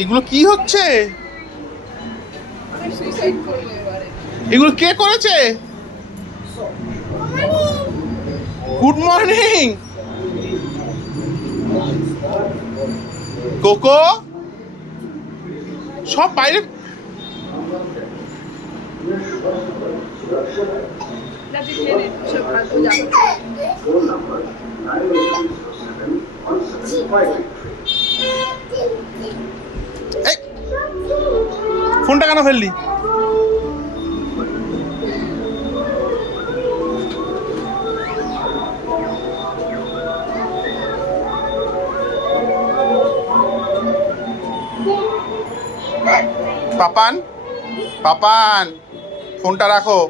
এগুলো কি হচ্ছে? এগুলো কে করেছে? Good morning cocoa. সব বাইরে। এই, ফোনটা কেন ফেললি? পাপান, পাপান, ফোনটা রাখো।